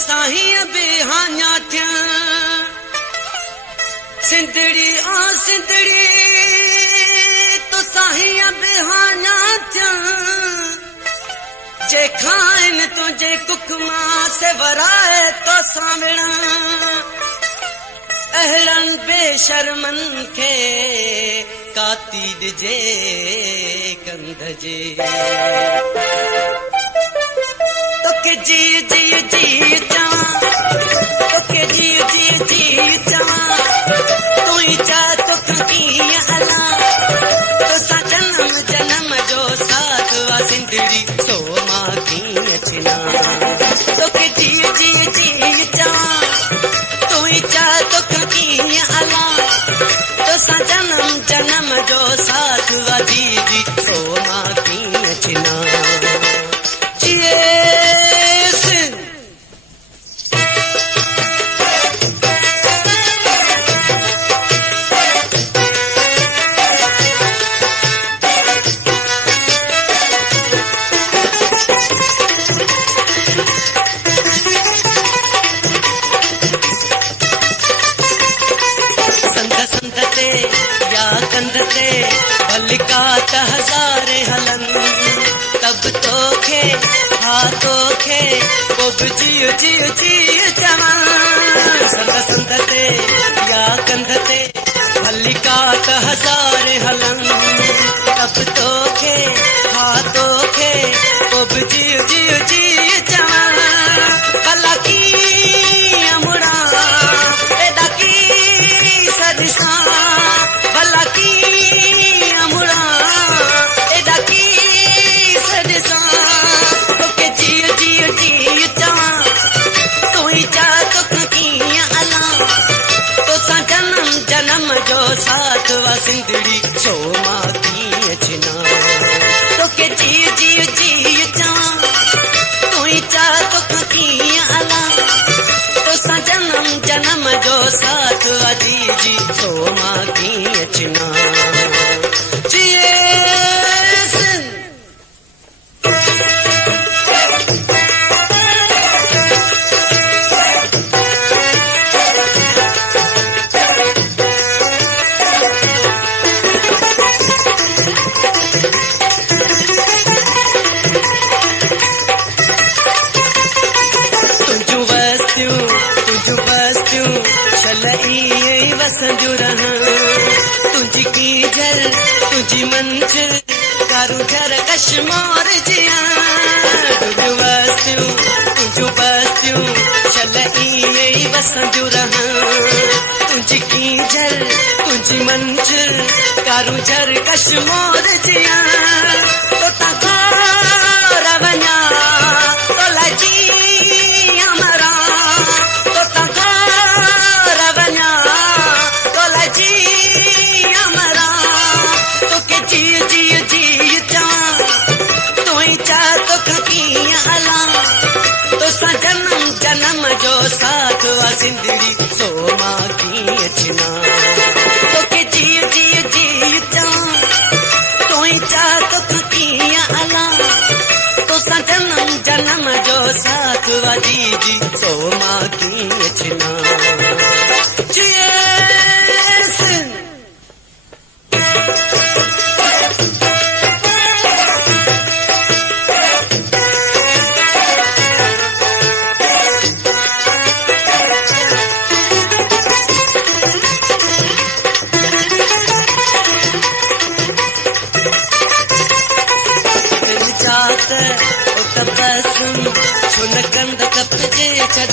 साहिया बेहान्या थिया सिंधड़ी आ सिंधड़ी तो साहिया बेहान्या थिया जे खाइन तुझे कुकमा से वराए तो सावड़ा अहलन बेशर्मन के कातीद जे कंध जे तो के जी जी जी जावा तो के जी जी जी जावा तू ही जा तो की अला तो सा जन्म जन्म जो साथ वा सिंधड़ी सो मां की अचना तो के जी जी जी जावा तू ही जा तो की अला तो सा जन्म जन्म जो साथ वा जी जी सो मां की अचना हजारे हलन तब तो खे हाथों खे वो जियो जियो जियो जवान संत संतते या कंधते हल्लिका हजारे हलन तब तो खे हाथों खे वो जियो जियो जियो जवान कला की अमुड़ा एदा की सदिसा भला की साथ वा सिंधड़ी सो मां की अचना तो के जी जी जी जा तू ही चा तो की अला तो सा जन्म जन्म जो साथ वा जी जी सो मां की अचना तुझी की झर तुझी मंजिल कारू झर कश्मीर जिया तुझू बस्तियों चलई वसंजू रहा तुझी की झर तुझी मंजिल कारू झर कश्मीर जिया तो तका रवना तो लजी हमारा तो तका रवना तो लजी जन्म जो साथ वा सिंधड़ी सो मां की अचना तो के जी जी जी जा तू ही चा तो की अला तो सा जन्म जन्म जो साथ वा जी जी सो मां की अचना सुन कंद कप जे छद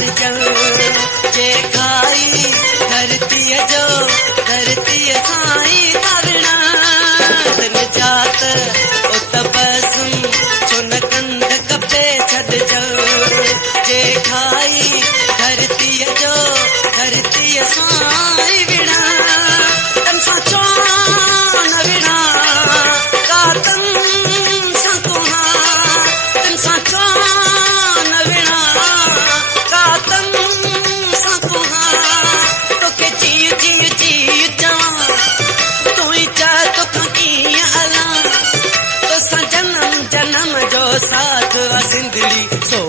जे खाई धरती जो धरती साई तारणा तन जात ओ तबसुम सुन कंद कपे छद जे खाई धरती जो धरती साई विणा तन साचो न विणा का तन संकुहा तन साचो साथ वा सिंधड़ी सो